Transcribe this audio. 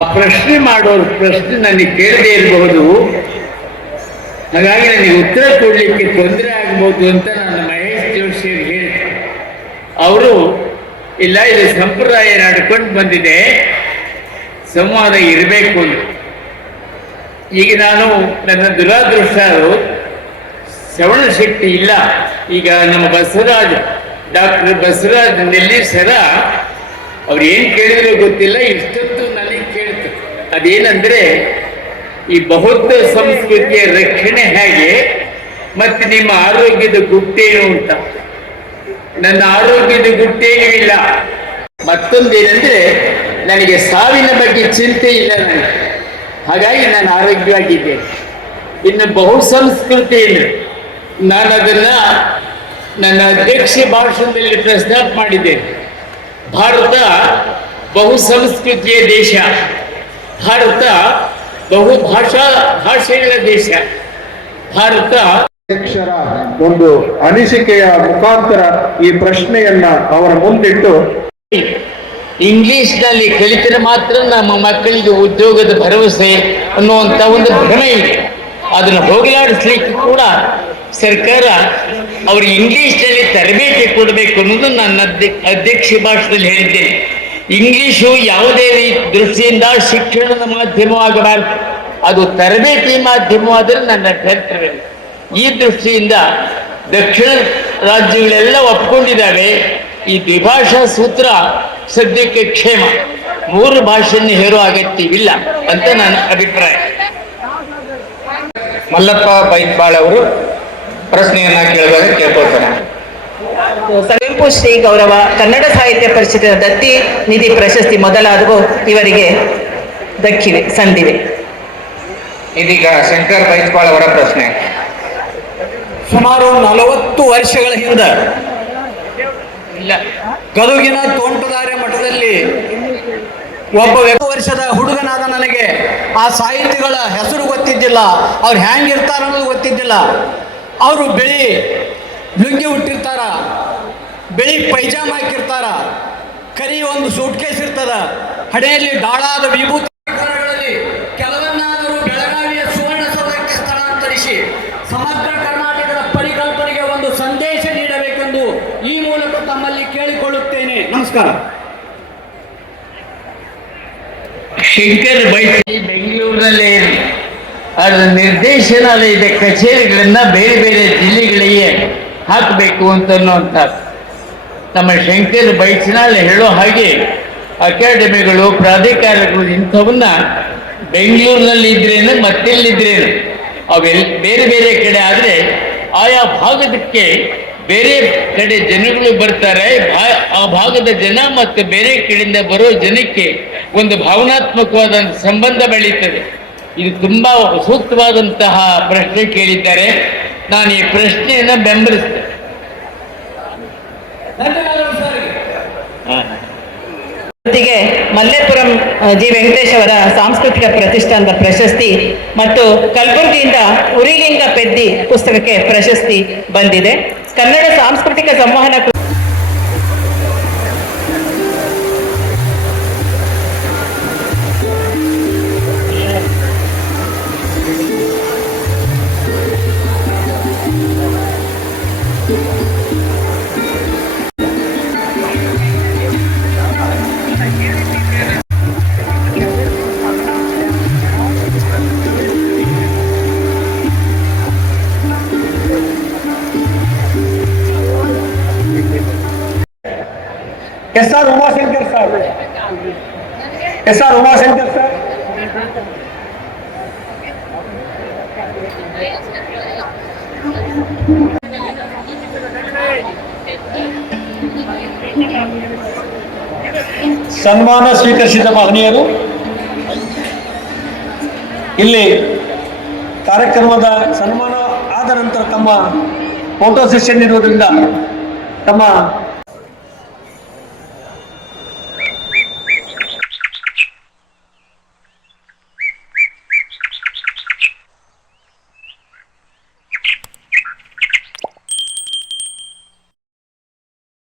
ಪ್ರಶ್ನೆ ಮಾಡೋರು ಪ್ರಶ್ನೆ ನನಗೆ ಕೇಳದೇ ಇರಬಹುದು. ಹಾಗಾಗಿ ನನಗೆ ಉತ್ತರ ಕೊಡಲಿಕ್ಕೆ ತೊಂದರೆ ಆಗ್ಬೋದು ಅಂತ ನಾನು ಮಹೇಶ್ ಜೋಶಿ ಹೇಳಿ ಅವರು, ಇಲ್ಲ, ಇದು ಸಂಪ್ರದಾಯ ನಡ್ಕೊಂಡು ಬಂದಿದೆ. ಸಂವಾದ ಇರಬೇಕು ಅಂತ. ಈಗ ನಾನು ನನ್ನ ದುರಾದೃಷ್ಟ ಶ್ರವಣ ಶಕ್ತಿ ಇಲ್ಲ. ಈಗ ನಮ್ಮ ಬಸವರಾಜ್, ಡಾಕ್ಟರ್ ಬಸವರಾಜ್ ನೆಲ್ಲಿ ಸರ ಅವ್ರು ಏನು ಕೇಳಿದ್ರು ಗೊತ್ತಿಲ್ಲ, ಇಷ್ಟೊತ್ತು ನನಗೆ ಕೇಳ್ತು. ಅದೇನಂದ್ರೆ, ಈ ಬೌದ್ಧ ಸಂಸ್ಕೃತಿಯ ರಕ್ಷಣೆ ಹೇಗೆ, ಮತ್ತೆ ನಿಮ್ಮ ಆರೋಗ್ಯದ ಗುಟ್ಟೇನು ಅಂತ. ನನ್ನ ಆರೋಗ್ಯದ ಗುಟ್ಟೇನೂ ಇಲ್ಲ. ಮತ್ತೊಂದೇನಂದ್ರೆ, ನನಗೆ ಸಾವಿನ ಬಗ್ಗೆ ಚಿಂತೆ ಇಲ್ಲ ನನಗೆ. ಹಾಗಾಗಿ ನಾನು ಆರೋಗ್ಯವಾಗಿದ್ದೇನೆ. ಇನ್ನು ಬಹು ಸಂಸ್ಕೃತಿ ಏನು ನಾನು ಅದನ್ನ ನನ್ನ ಅಧ್ಯಕ್ಷ ಭಾಷಣದಲ್ಲಿ ಪ್ರಸ್ತಾಪ ಮಾಡಿದ್ದೇನೆ. ಭಾರತ ಬಹು ಸಂಸ್ಕೃತಿಯ ದೇಶ. ಭಾರತ ಬಹುಭಾಷಾ ಭಾಷೆಗಳ ದೇಶ. ಭಾರತ ಅಧ್ಯಕ್ಷರ ಒಂದು ಅನಿಸಿಕೆಯ ಮುಖಾಂತರ ಈ ಪ್ರಶ್ನೆಯನ್ನ ಅವರ ಮುಂದಿಟ್ಟು ಇಂಗ್ಲಿಷ್ನಲ್ಲಿ ಕಲಿತರೆ ಮಾತ್ರ ನಮ್ಮ ಮಕ್ಕಳಿಗೆ ಉದ್ಯೋಗದ ಭರವಸೆ ಅನ್ನುವಂತ ಒಂದು ಭ್ರಮೆ ಇದೆ. ಅದನ್ನು ಹೋಗಲಾಡಿಸ್ಲಿಕ್ಕೆ ಕೂಡ ಸರ್ಕಾರ ಅವರು ಇಂಗ್ಲಿಷ್ನಲ್ಲಿ ತರಬೇತಿ ಕೊಡಬೇಕು ಅನ್ನೋದು ನನ್ನ ಅಧ್ಯ- ಅಧ್ಯಕ್ಷ ಭಾಷಣದಲ್ಲಿ ಹೇಳಿದ್ದೇನೆ. ಇಂಗ್ಲಿಷು ಯಾವುದೇ ರೀತಿ ದೃಷ್ಟಿಯಿಂದ ಶಿಕ್ಷಣದ ಮಾಧ್ಯಮವಾಗಬಾರದು. ಅದು ತರಬೇತಿ ಮಾಧ್ಯಮವಾದರೆ ನನ್ನ ಕರ್ತವ್ಯ. ಈ ದೃಷ್ಟಿಯಿಂದ ದಕ್ಷಿಣ ರಾಜ್ಯಗಳೆಲ್ಲ ಒಪ್ಕೊಂಡಿದ್ದಾವೆ. ಈ ದ್ವಿಭಾಷಾ ಸೂತ್ರ ಸದ್ಯಕ್ಕೆ ಕ್ಷೇಮ. ಮೂರು ಭಾಷೆಯನ್ನು ಹೇರೋ ಅಗತ್ಯವಿಲ್ಲ ಅಂತ ನನ್ನ ಅಭಿಪ್ರಾಯ. ಮಲ್ಲಪ್ಪ ಬೈತ್ಬಾಳ್ ಅವರು ಪ್ರಶ್ನೆಯನ್ನ ಕೇಳಿದಾಗ ಕೇಳ್ಕೊಳ್ತಾರೆ. ಕುವೆಂಪು ಶ್ರೀ ಗೌರವ ಕನ್ನಡ ಸಾಹಿತ್ಯ ಪರಿಷತ್ತಿನ ದತ್ತಿ ನಿಧಿ ಪ್ರಶಸ್ತಿ ಮೊದಲಾದವು ಇವರಿಗೆ ದಕ್ಕಿವೆ ಸಂದಿವೆ. ಇದೀಗ ಶಂಕರ್ ಬೈಸ್ಪಾಳ್ ಅವರ ಪ್ರಶ್ನೆ. ಸುಮಾರು ನಲವತ್ತು ವರ್ಷಗಳ ಹಿಂದೆ ಇಲ್ಲ. ಗದುಗಿನ ತೋಂಟದಾರ್ಯ ಮಠದಲ್ಲಿ ಒಬ್ಬ ವ್ಯಕ್ತಿ ವರ್ಷದ ಹುಡುಗನಾದ ನನಗೆ ಆ ಸಾಹಿತಿಗಳ ಹೆಸರು ಗೊತ್ತಿದ್ದಿಲ್ಲ. ಅವ್ರು ಹ್ಯಾಂಗಿರ್ತಾರ ಅನ್ನೋದು ಗೊತ್ತಿದ್ದಿಲ್ಲ. ಅವರು ಬಿಳಿ ಲುಂಗಿ ಹುಟ್ಟಿರ್ತಾರ ಬಿಳಿ ಪೈಜಾಮ ಹಾಕಿರ್ತಾರ, ಕರಿ ಒಂದು ಸೂಟ್ ಕೇಸ್ ಇರ್ತದ, ಹಣೆಯಲ್ಲಿ ಡಾಳಾದ ವಿಭೂತಿ ಕೆಲವನ್ನಾದರೂ ಬೆಳಗಾವಿಯ ಸುವರ್ಣ ಸೌಧಕ್ಕೆ ಸ್ಥಳಾಂತರಿಸಿ ಸಮಗ್ರ ಕರ್ನಾಟಕದ ಪರಿಕಲ್ಪನೆಗೆ ಒಂದು ಸಂದೇಶ ನೀಡಬೇಕೆಂದು ಈ ಮೂಲಕ ತಮ್ಮಲ್ಲಿ ಕೇಳಿಕೊಳ್ಳುತ್ತೇನೆ. ನಮಸ್ಕಾರ. ಶಂಕರ್ ಬೈತಿ ಬೆಂಗಳೂರಿನಲ್ಲಿ ಅದರ ನಿರ್ದೇಶನಾಲಯದ ಕಚೇರಿಗಳನ್ನ ಬೇರೆ ಬೇರೆ ಜಿಲ್ಲೆಗಳಿಗೆ ಹಾಕಬೇಕು ಅಂತ. ಅನ್ನುವಂಥ ನಮ್ಮ ಶಂಕರ್ ಬೈಚಿನಲ್ಲಿ ಹೇಳೋ ಹಾಗೆ ಅಕಾಡೆಮಿಗಳು, ಪ್ರಾಧಿಕಾರಗಳು ಇಂಥವನ್ನ ಬೆಂಗಳೂರಿನಲ್ಲಿ ಇದ್ರೇನು, ಮತ್ತೆಲ್ಲಿದ್ರೇನು ಅವೆಲ್ಲ ಬೇರೆ ಬೇರೆ ಕಡೆ ಆದರೆ ಆಯಾ ಭಾಗದಕ್ಕೆ ಬೇರೆ ಕಡೆ ಜನಗಳು ಬರ್ತಾರೆ. ಆ ಭಾಗದ ಜನ ಮತ್ತು ಬೇರೆ ಕಡೆಯಿಂದ ಬರೋ ಜನಕ್ಕೆ ಒಂದು ಭಾವನಾತ್ಮಕವಾದ ಸಂಬಂಧ ಬೆಳೀತದೆ. ಇದು ತುಂಬ ಸೂಕ್ತವಾದಂತಹ ಪ್ರಶ್ನೆ ಕೇಳಿದ್ದಾರೆ. ನಾನು ಈ ಪ್ರಶ್ನೆಯನ್ನು ಬೆಂಬಲಿಸ್ತೇನೆ. ಜೊತೆಗೆ ಮಲ್ಲೇಪುರಂ ಜಿ. ವೆಂಕಟೇಶ್ ಅವರ ಸಾಂಸ್ಕೃತಿಕ ಪ್ರತಿಷ್ಠಾನದ ಪ್ರಶಸ್ತಿ ಮತ್ತು ಕಲಬುರಗಿಯಿಂದ ಉರಿಲಿಂಗ ಪೆದ್ದಿ ಪುಸ್ತಕಕ್ಕೆ ಪ್ರಶಸ್ತಿ ಬಂದಿದೆ. ಕನ್ನಡ ಸಾಂಸ್ಕೃತಿಕ ಸಂವಹನ S R Umashankar sir. S R Umashankar sir. ಸನ್ಮಾನ ಸ್ವೀಕರಿಸಿದ ಮಹನೀಯರು ಇಲ್ಲಿ ಕಾರ್ಯಕ್ರಮದ ಸನ್ಮಾನ ಆದ ನಂತರ ತಮ್ಮ ಫೋಟೋ ಸೆಷನ್ ಇರುವುದರಿಂದ ತಮ್ಮ